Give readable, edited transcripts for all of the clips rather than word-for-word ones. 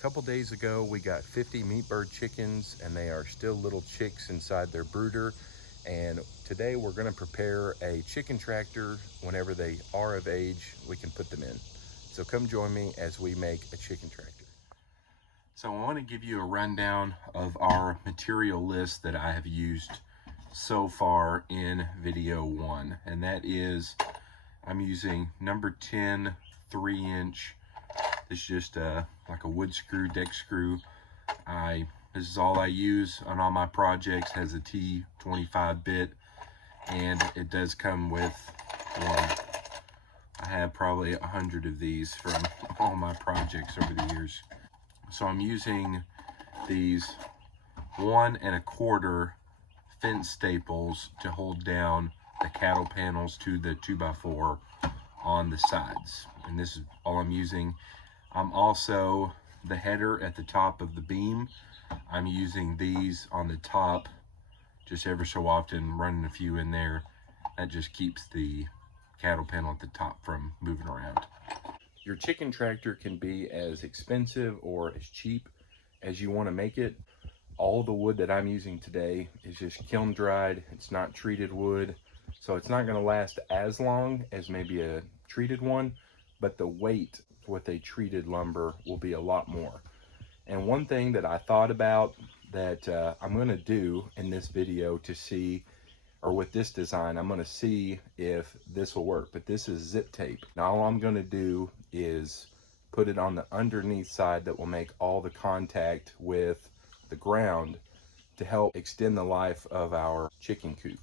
couple days ago, we got 50 meat bird chickens, and they are still little chicks inside their brooder. And today we're gonna prepare a chicken tractor. Whenever they are of age, we can put them in. So come join me as we make a chicken tractor. So I wanna give you a rundown of our material list that I have used so far in video 1. And that is, I'm using number 10 3-inch. It's just like a wood screw, deck screw. This is all I use on all my projects. Has a T25 bit, and it does come with one. I have probably 100 of these from all my projects over the years. So I'm using these 1 1/4 fence staples to hold down the cattle panels to the 2x4 on the sides. And this is all I'm using. I'm also, the header at the top of the beam, I'm using these on the top just ever so often, running a few in there. That just keeps the cattle panel at the top from moving around. Your chicken tractor can be as expensive or as cheap as you want to make it. All the wood that I'm using today is just kiln dried. It's not treated wood, so it's not going to last as long as maybe a treated one, but the weight with a treated lumber will be a lot more. And one thing that I thought about that I'm going to do in this video to see, or with this design, I'm going to see if this will work. But this is zip tape. Now all I'm going to do is put it on the underneath side that will make all the contact with the ground to help extend the life of our chicken coop.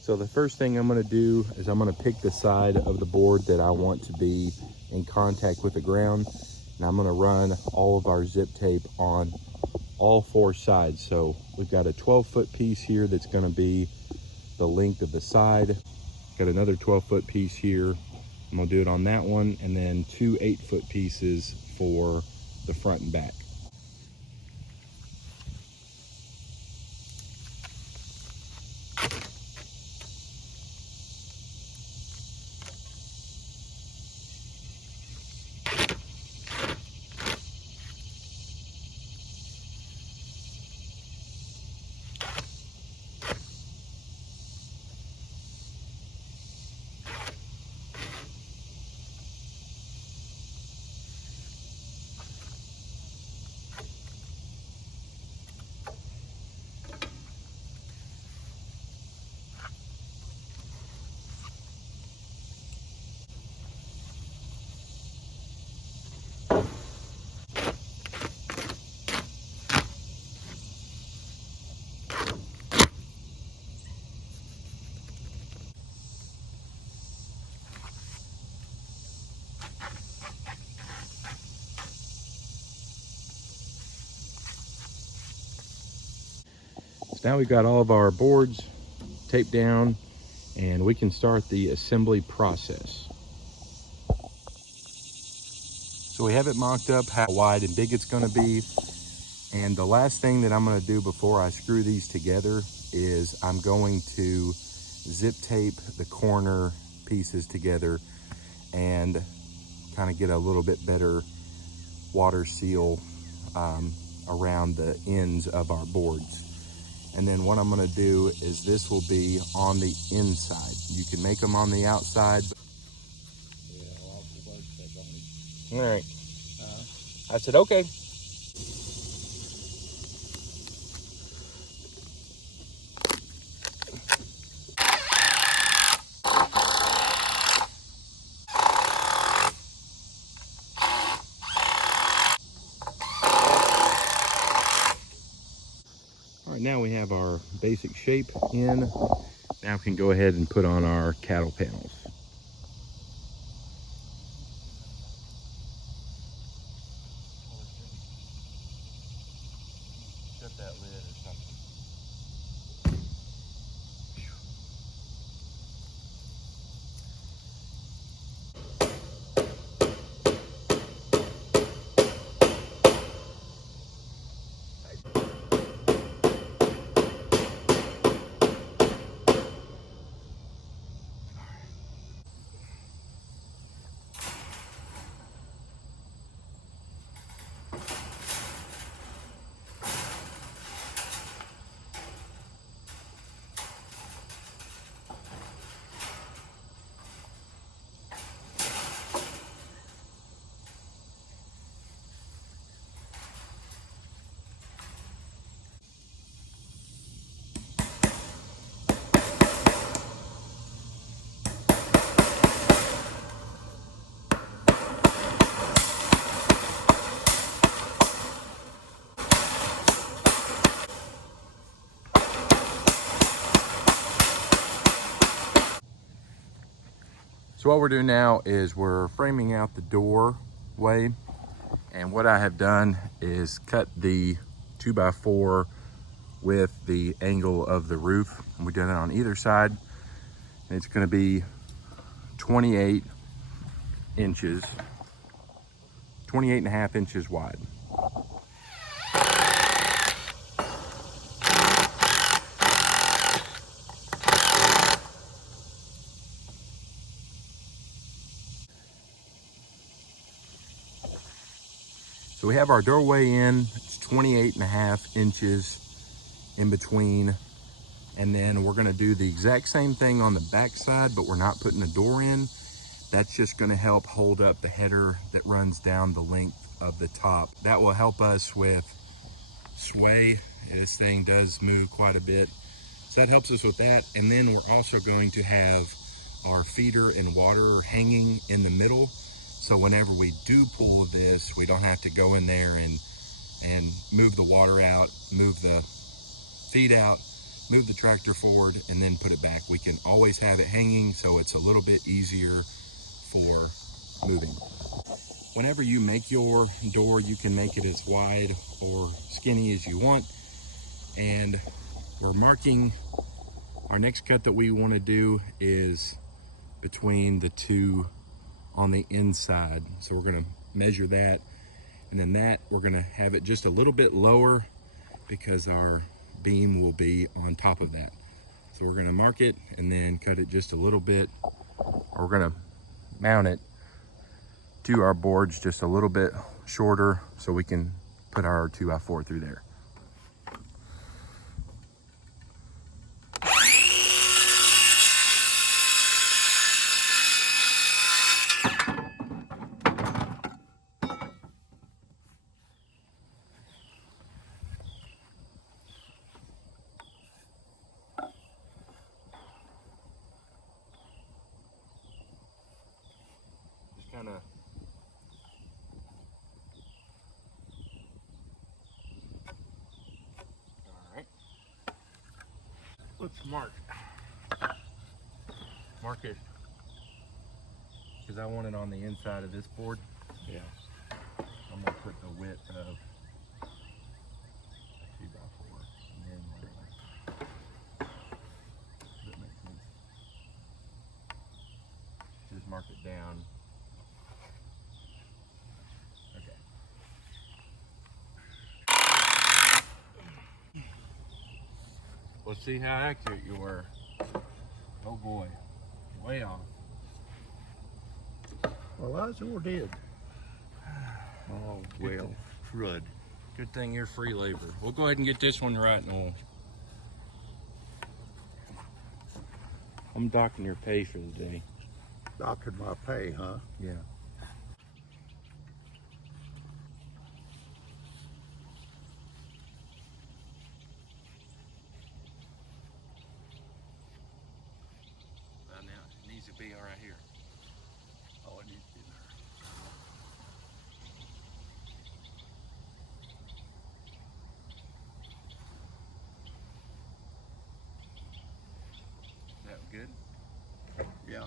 So the first thing I'm going to do is I'm going to pick the side of the board that I want to be in contact with the ground, and I'm going to run all of our zip tape on all 4 sides. So we've got a 12-foot piece here that's going to be the length of the side. Got another 12-foot piece here. I'm going to do it on that one, and then 2 8-foot pieces for the front and back. So now we've got all of our boards taped down, and we can start the assembly process. So we have it mocked up how wide and big it's going to be. And the last thing that I'm going to do before I screw these together is I'm going to zip tape the corner pieces together and kind of get a little bit better water seal around the ends of our boards. And then what I'm going to do is this will be on the inside. You can make them on the outside. All right. I said, okay. All right, now we have our basic shape in. Now we can go ahead and put on our cattle panels. Shut that lid or something. So what we're doing now is we're framing out the doorway. And what I have done is cut the 2x4 with the angle of the roof. And we've done it on either side. And it's gonna be 28 inches, 28.5 inches wide. So we have our doorway in, it's 28.5 inches in between. And then we're gonna do the exact same thing on the back side, but we're not putting a door in. That's just gonna help hold up the header that runs down the length of the top. That will help us with sway. This thing does move quite a bit. So that helps us with that. And then we're also going to have our feeder and water hanging in the middle. So whenever we do pull this, we don't have to go in there and move the water out, move the feed out, move the tractor forward, and then put it back. We can always have it hanging, so it's a little bit easier for moving. Whenever you make your door, you can make it as wide or skinny as you want. And we're marking our next cut that we want to do is between the two on the inside. So we're going to measure that, and then that we're going to have it just a little bit lower because our beam will be on top of that. So we're going to mark it and then cut it just a little bit, or we're going to mount it to our boards just a little bit shorter so we can put our 2x4 through there. Just kind of let's mark it because I want it on the inside of this board. Yeah. I'm gonna put the width of 2x4 and then does that make sense? Just mark it down. Okay. Let's see how accurate you were. Oh boy, way off. Well, I sure did. Oh well, crud. Good thing you're free labor. We'll go ahead and get this one right, and I'm docking your pay for the day. Docking my pay, huh? Yeah. Now it needs to be right here. Oh, it needs to be there. Is that good? Yeah.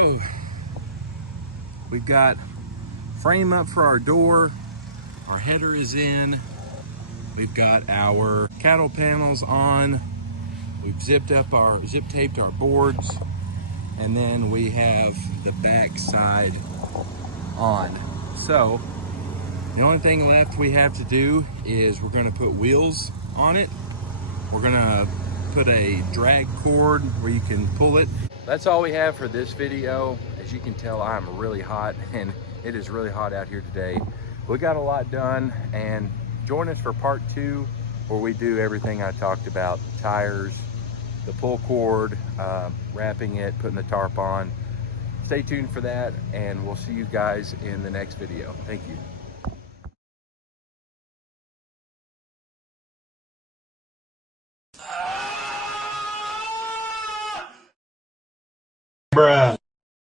So we've got frame up for our door, our header is in, we've got our cattle panels on, we've zip taped our boards, and then we have the back side on. So the only thing left we have to do is we're gonna put wheels on it. We're gonna put a drag cord where you can pull it. That's all we have for this video. As you can tell, I'm really hot and it is really hot out here today. We got a lot done, and join us for part 2 where we do everything I talked about: tires, the pull cord, wrapping it, putting the tarp on. Stay tuned for that, and we'll see you guys in the next video. Thank you. Bruh.